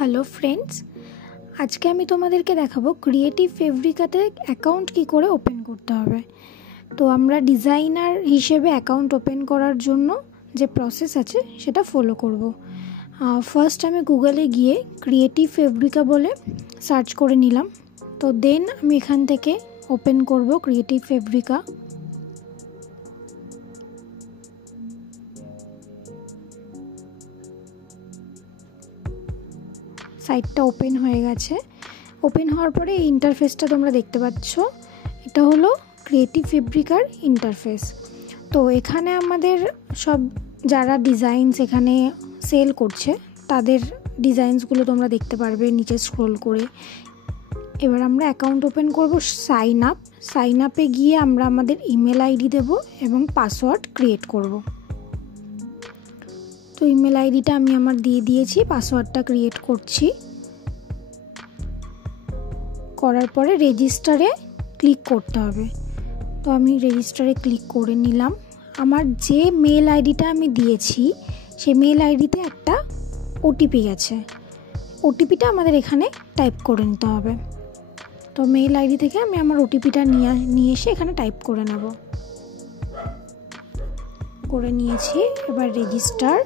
Hello friends, আজকে আমি তোমাদেরকে দেখাবো ক্রিয়েটিভ ফেব্রিকাতে অ্যাকাউন্ট কি করে ওপেন করতে হবে। তো আমরা ডিজাইনার হিসেবে অ্যাকাউন্ট ওপেন করার জন্য যে প্রসেস আছে সেটা ফলো করব। ফার্স্ট আমি গুগলে গিয়ে ক্রিয়েটিভ ফেব্রিকা বলে সার্চ করে নিলাম। তো দেন আমি এখান থেকে ওপেন করব ক্রিয়েটিভ ফেব্রিকা। সাইটটা ওপেন হয়ে গেছে। ওপেন হওয়ার পরে এই ইন্টারফেসটা তোমরা দেখতে পাচ্ছ, এটা হলো ক্রিয়েটিভ ফেব্রিকার ইন্টারফেস। তো এখানে আমাদের সব যারা ডিজাইনস এখানে সেল করছে তাদের ডিজাইনসগুলো তোমরা দেখতে পারবে নিচে স্ক্রল করে। এবার আমরা অ্যাকাউন্ট ওপেন করব। সাইন আপে গিয়ে আমরা আমাদের ইমেল আইডি দেব এবং পাসওয়ার্ড ক্রিয়েট করব। তো ইমেল আইডিটা আমি আমার দিয়ে দিয়েছি, পাসওয়ার্ডটা ক্রিয়েট করছি। করার পরে রেজিস্টারে ক্লিক করতে হবে। তো আমি রেজিস্টারে ক্লিক করে নিলাম। আমার যে মেল আইডিটা আমি দিয়েছি সেই মেল আইডিতে একটা ওটিপি গেছে। ওটিপিটা আমাদের এখানে টাইপ করে নিতে হবে। তো মেল আইডি থেকে আমি আমার ওটিপিটা নিয়ে এসে এখানে টাইপ করে নেব। করে নিয়েছি। এবার রেজিস্টার।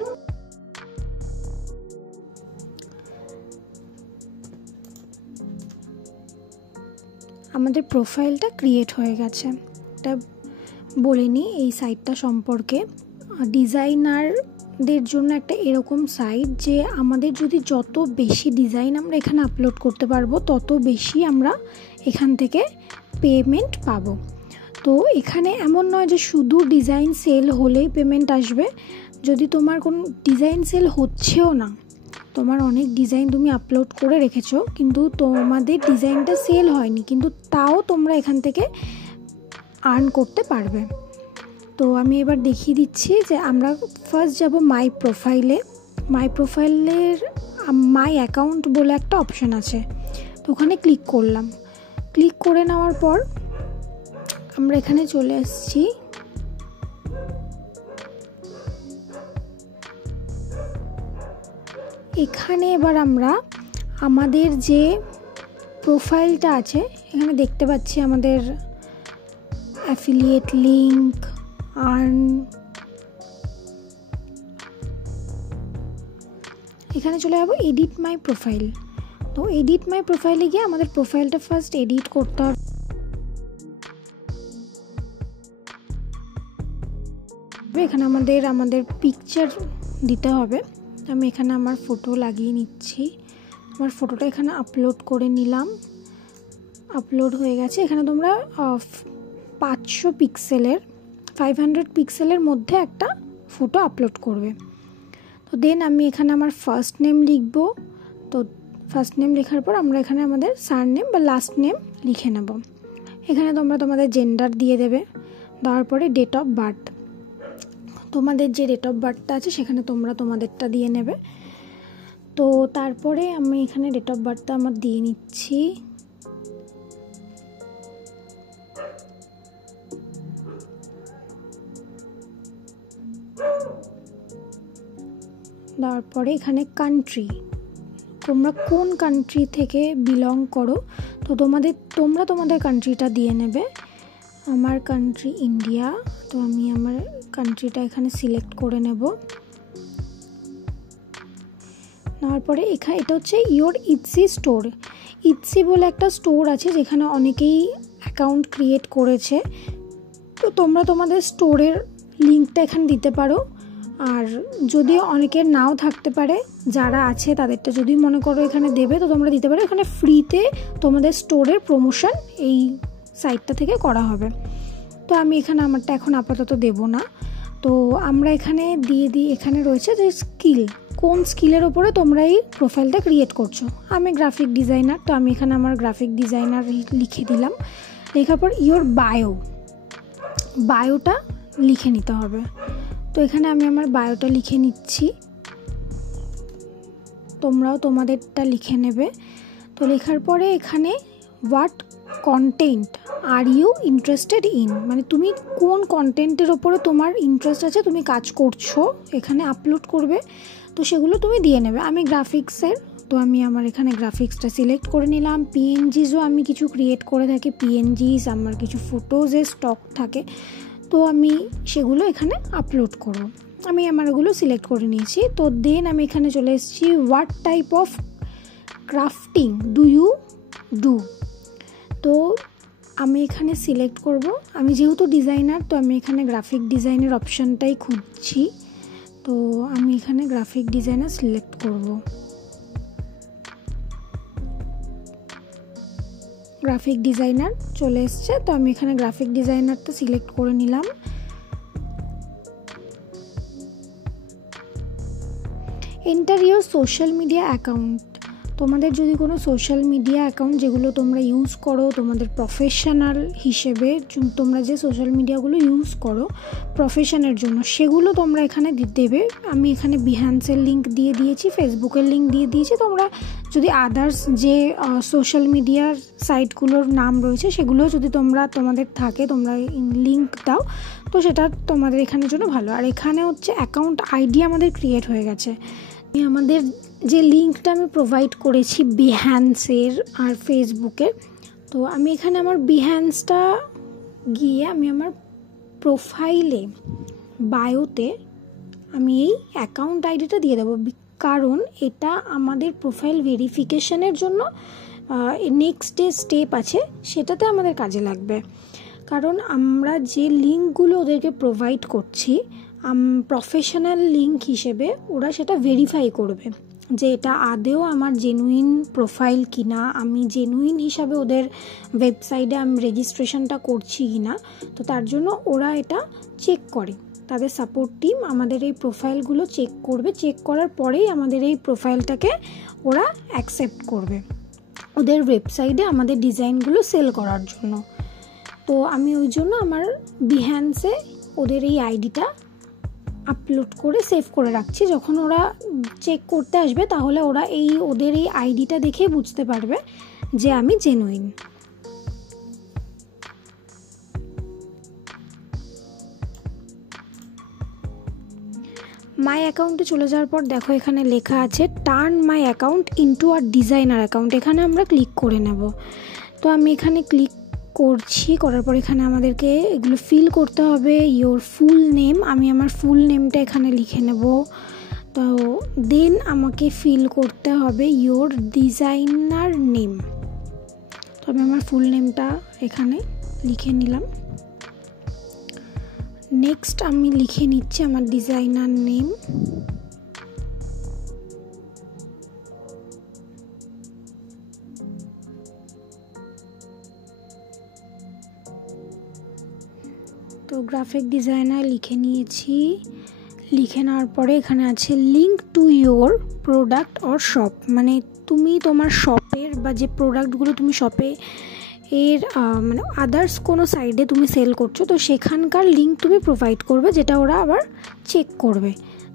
আমাদের প্রোফাইলটা ক্রিয়েট হয়ে গেছে। এটা বলে নিই এই সাইটটা সম্পর্কে। ডিজাইনারদের জন্য একটা এরকম সাইট যে আমাদের যদি যত বেশি ডিজাইন আমরা এখানে আপলোড করতে পারবো তত বেশি আমরা এখান থেকে পেমেন্ট পাবো। তো এখানে এমন নয় যে শুধু ডিজাইন সেল হলেই পেমেন্ট আসবে। যদি তোমার কোনো ডিজাইন সেল হচ্ছেও না, তোমার অনেক ডিজাইন তুমি আপলোড করে রেখেছো কিন্তু তোমাদের ডিজাইনটা সেল হয়নি, কিন্তু তাও তোমরা এখান থেকে আর্ন করতে পারবে। তো আমি এবার দেখিয়ে দিচ্ছি যে আমরা ফার্স্ট যাব মাই প্রোফাইলের মাই অ্যাকাউন্ট বলে একটা অপশান আছে। তো ওখানে ক্লিক করলাম। ক্লিক করে নেওয়ার পর আমরা এখানে চলে আসছি। এখানে এবার আমরা আমাদের যে প্রোফাইলটা আছে এখানে দেখতে পাচ্ছি আমাদের অ্যাফিলিয়েট লিঙ্ক, আর্ন। এখানে চলে যাব এডিট মাই প্রোফাইল। তো এডিট মাই প্রোফাইলে গিয়ে আমাদের প্রোফাইলটা ফার্স্ট এডিট করতে হবে। এখানে আমাদের পিকচার দিতে হবে। আমি এখানে আমার ফটো লাগিয়ে নিচ্ছি। আমার ফটোটা এখানে আপলোড করে নিলাম। আপলোড হয়ে গেছে। এখানে তোমরা 500 পিক্সেলের মধ্যে একটা ফটো আপলোড করবে। তো দেন আমি এখানে আমার ফার্স্ট নেম লিখব। তো ফার্স্ট নেম লেখার পর আমরা এখানে আমাদের সারনেম বা লাস্ট নেম লিখে নেব। এখানে তোমরা তোমাদের জেন্ডার দিয়ে দেবে। দেওয়ার পরে ডেট অফ বার্থ, তোমাদের যে ডেট অফ বার্থটা আছে সেখানে তোমরা তোমাদেরটা দিয়ে নেবে। তো তারপরে আমি এখানে ডেট অফ বার্থটা আমার দিয়ে নিচ্ছি। তারপরে এখানে কান্ট্রি, তোমরা কোন কান্ট্রি থেকে বিলং করো তো তোমরা তোমাদের কান্ট্রিটা দিয়ে নেবে। আমার কান্ট্রি ইন্ডিয়া, তো আমি আমার কান্ট্রিটা এখানে সিলেক্ট করে নেব। তারপরে এটা হচ্ছে ইয়োর ইটসি স্টোর। ইটসি বলে একটা স্টোর আছে যেখানে অনেকেই অ্যাকাউন্ট ক্রিয়েট করেছে। তো তোমরা তোমাদের স্টোরের লিঙ্কটা এখানে দিতে পারো। আর যদি অনেকের নাও থাকতে পারে, যারা আছে তাদেরটা যদি মনে করো এখানে দেবে তো তোমরা দিতে পারো। এখানে ফ্রিতে তোমাদের স্টোরের প্রমোশন এই সাইটটা থেকে করা হবে। তো আমি এখানে আমারটা এখন আপাতত দেব না। তো আমরা এখানে দিয়ে দিই। এখানে রয়েছে যে স্কিল, কোন স্কিলের ওপরে তোমরা এই প্রোফাইলটা ক্রিয়েট করছো। আমি গ্রাফিক ডিজাইনার, তো আমি এখানে আমার গ্রাফিক ডিজাইনার লিখে দিলাম। লেখার পর ইয়োর বায়োটা লিখে নিতে হবে। তো এখানে আমি আমার বায়োটা লিখে নিচ্ছি, তোমরাও তোমাদেরটা লিখে নেবে। তো লেখার পরে এখানে what content are you interested in, মানে তুমি কোন কন্টেন্টের ওপরে তোমার ইন্টারেস্ট আছে, তুমি কাজ করছো এখানে আপলোড করবে, তো সেগুলো তুমি দিয়ে নেবে। আমি গ্রাফিক্সের, তো আমি আমার এখানে গ্রাফিক্সটা সিলেক্ট করে নিলাম। পিএনজিসও আমি কিছু ক্রিয়েট করে থাকি, পিএনজিস আমার কিছু ফটোজের স্টক থাকে, তো আমি সেগুলো এখানে আপলোড করব। আমি আমার ওগুলো সিলেক্ট করে নিয়েছি। তো দেন আমি এখানে চলে এসেছি what type of crafting do you do. তো আমি এখানে সিলেক্ট করব, আমি যেহেতু ডিজাইনার তো আমি এখানে গ্রাফিক ডিজাইনের অপশানটাই খুঁজছি। তো আমি এখানে গ্রাফিক ডিজাইনার সিলেক্ট করব। গ্রাফিক ডিজাইনার চলে এসছে, তো আমি এখানে গ্রাফিক ডিজাইনারটা সিলেক্ট করে নিলাম। Enter your social media account. তোমাদের যদি কোনো সোশ্যাল মিডিয়া অ্যাকাউন্ট যেগুলো তোমরা ইউজ করো তোমাদের প্রফেশনাল হিসেবে, তোমরা যে সোশ্যাল মিডিয়াগুলো ইউজ করো প্রফেশনের জন্য, সেগুলো তোমরা এখানে দেবে। আমি এখানে বিহ্যান্সের লিঙ্ক দিয়ে দিয়েছি, ফেসবুকের লিঙ্ক দিয়ে দিয়েছি। তোমরা যদি আদার্স যে সোশ্যাল মিডিয়ার সাইটগুলোর নাম রয়েছে সেগুলো যদি তোমাদের থাকে, তোমরা লিঙ্ক দাও, তো সেটা তোমাদের এখানের জন্য ভালো। আর এখানে হচ্ছে অ্যাকাউন্ট আইডি আমাদের ক্রিয়েট হয়ে গেছে। আমাদের যে লিঙ্কটা আমি প্রোভাইড করেছি বিহ্যান্সের আর ফেসবুকের, তো আমি এখানে আমার বিহ্যান্সটা গিয়ে আমি আমার প্রোফাইলে বায়োতে আমি এই অ্যাকাউন্ট আইডিটা দিয়ে দেবো, কারণ এটা আমাদের প্রোফাইল ভেরিফিকেশনের জন্য নেক্সট যে স্টেপ আছে সেটাতে আমাদের কাজে লাগবে। কারণ আমরা যে লিঙ্কগুলো ওদেরকে প্রোভাইড করছি প্রফেশনাল লিঙ্ক হিসেবে, ওরা সেটা ভেরিফাই করবে যে এটা আদেও আমার জেনুইন প্রোফাইল কিনা, আমি জেনুইন হিসাবে ওদের ওয়েবসাইটে আমি রেজিস্ট্রেশনটা করছি কিনা। তো তার জন্য ওরা এটা চেক করে, তাদের সাপোর্ট টিম আমাদের এই প্রোফাইলগুলো চেক করবে। চেক করার পরেই আমাদের এই প্রোফাইলটাকে ওরা অ্যাকসেপ্ট করবে ওদের ওয়েবসাইটে আমাদের ডিজাইনগুলো সেল করার জন্য। তো আমি ওই জন্য আমার বিহ্যান্সে ওদের এই আইডিটা আপলোড করে সেভ করে রাখছি। যখন ওরা চেক করতে আসবে তাহলে ওরা ওদের এই আইডিটা দেখে বুঝতে পারবে যে আমি জেনুইন। মাই অ্যাকাউন্টে চলে যাওয়ার পর দেখো এখানে লেখা আছে turn my account into a designer account. এখানে আমরা ক্লিক করে নেব। তো আমি এখানে ক্লিক করছি, করার পর এখানে আমাদেরকে এগুলো ফিল করতে হবে। ইয়োর ফুল নেম, আমি আমার ফুল নেমটা এখানে লিখে নেব। তো দেন আমাকে ফিল করতে হবে ইয়োর ডিজাইনার নেম। তো আমি আমার ফুল নেমটা এখানে লিখে নিলাম। নেক্সট আমি লিখে নিচ্ছি আমার ডিজাইনার নেম। তো গ্রাফিক ডিজাইনার লিখে নিয়েছি। লিখে নেওয়ার পরে এখানে আছে link to your product or shop, মানে তুমি তোমার শপের বা যে প্রোডাক্টগুলো তুমি শপে এর মানে আদার্স কোনো সাইডে তুমি সেল করছো, তো সেখানকার লিঙ্ক তুমি প্রোভাইড করবে, যেটা ওরা আবার চেক করবে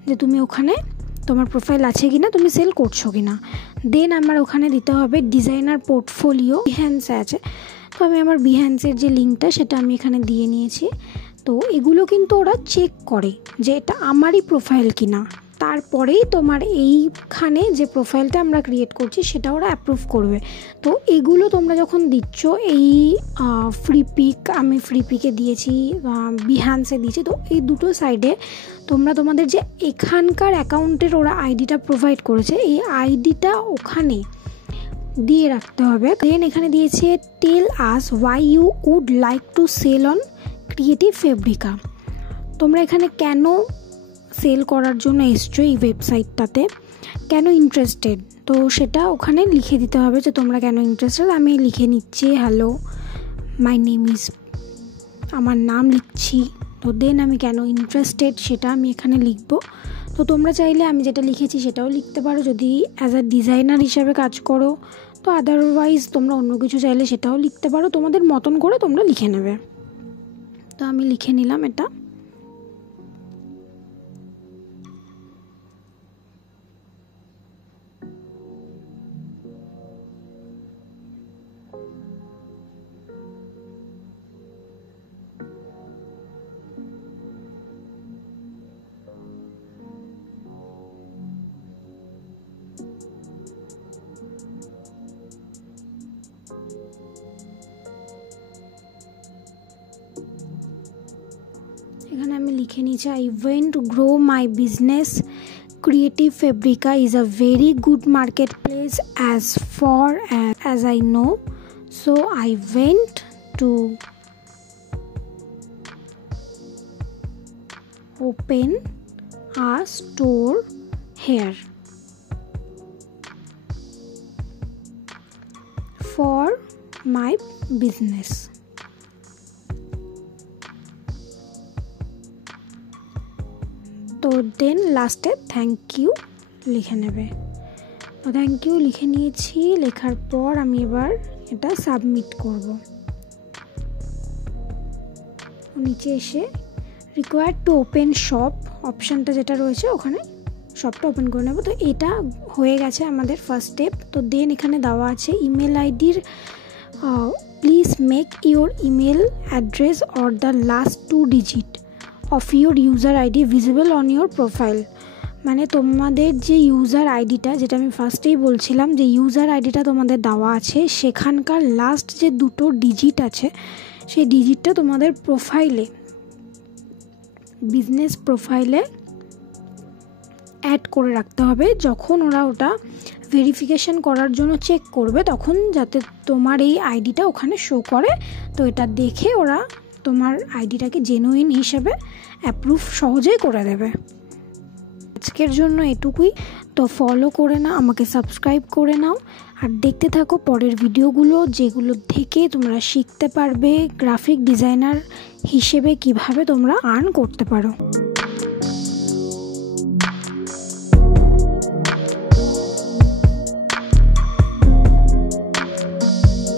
যে তুমি ওখানে তোমার প্রোফাইল আছে কিনা, তুমি সেল করছো কিনা। দেন আমার ওখানে দিতে হবে ডিজাইনার পোর্টফোলিও, বিহ্যান্সে আছে। তো আমি আমার বিহ্যান্সের যে লিঙ্কটা সেটা আমি এখানে দিয়ে নিয়েছি। তো এগুলো কিন্তু ওরা চেক করে যে এটা আমারই প্রোফাইল কিনা, তারপরেই তোমার এইখানে যে প্রোফাইলটা আমরা ক্রিয়েট করছি সেটা ওরা অ্যাপ্রুভ করবে। তো এগুলো তোমরা যখন দিচ্ছ, এই ফ্রি পিক আমি ফ্রি পিকে দিয়েছি, বিহ্যান্সে দিয়েছি, তো এই দুটো সাইডে তোমরা তোমাদের যে এখানকার অ্যাকাউন্টের ওরা আইডিটা প্রোভাইড করেছে এই আইডিটা ওখানে দিয়ে রাখতে হবে। দেন এখানে দিয়েছে tell us why you would like to sell on creative Fabrica. তোমরা এখানে কেন সেল করার জন্য এসছো এই ওয়েবসাইটটাতে, কেন ইন্টারেস্টেড, তো সেটা ওখানে লিখে দিতে হবে যে তোমরা কেন ইন্টারেস্টেড। আমি লিখে নিচ্ছি হ্যালো মাই নেম ইজ, আমার নাম লিখছি। তো দেন আমি কেন ইন্টারেস্টেড সেটা আমি এখানে লিখব। তো তোমরা চাইলে আমি যেটা লিখেছি সেটাও লিখতে পারো যদি অ্যাজ আ ডিজাইনার হিসাবে কাজ করো। তো আদারওয়াইজ তোমরা অন্য কিছু চাইলে সেটাও লিখতে পারো, তোমাদের মতন করে তোমরা লিখে নেবে। তো আমি লিখে নিলাম এটা। লিখে নিয়েছে I want to grow my business. Creative Fabrica is a very good marketplace as far as I know. So I went to open a store here for my business. তো দেন লাস্টে থ্যাংক ইউ লিখে নেবে। তো thank you লিখে নিয়েছি, লেখার পর আমি এবার এটা সাবমিট করব। নিচে এসে রিকোয়ার্ড টু ওপেন শপ অপশানটা যেটা রয়েছে ওখানে শপটা ওপেন করে নেব। তো এটা হয়ে গেছে আমাদের ফার্স্ট স্টেপ। তো দেন এখানে দেওয়া আছে ইমেল আইডির please make your email address or the last 2 digit of your user ID visible on your profile. মানে তোমাদের যে ইউজার আইডিটা, যেটা আমি ফার্স্টেই বলছিলাম যে ইউজার আইডিটা তোমাদের দেওয়া আছে, সেখানকার লাস্ট যে 2টো ডিজিট আছে সেই ডিজিটটা তোমাদের প্রোফাইলে, বিজনেস প্রোফাইলে অ্যাড করে রাখতে হবে। যখন ওরা ওটা ভেরিফিকেশন করার জন্য চেক করবে তখন যাতে তোমার এই আইডিটা ওখানে শো করে। তো এটা দেখে ওরা তোমার আইডিটাকে জেনুইন হিসেবে অ্যাপ্রুভ সহজেই করে দেবে। আজকের জন্য এটুকুই। তো ফলো করে নাও, আমাকে সাবস্ক্রাইব করে নাও, আর দেখতে থাকো পরের ভিডিওগুলো, যেগুলো থেকে তোমরা শিখতে পারবে গ্রাফিক ডিজাইনার হিসেবে কিভাবে তোমরা আর্ন করতে পারো।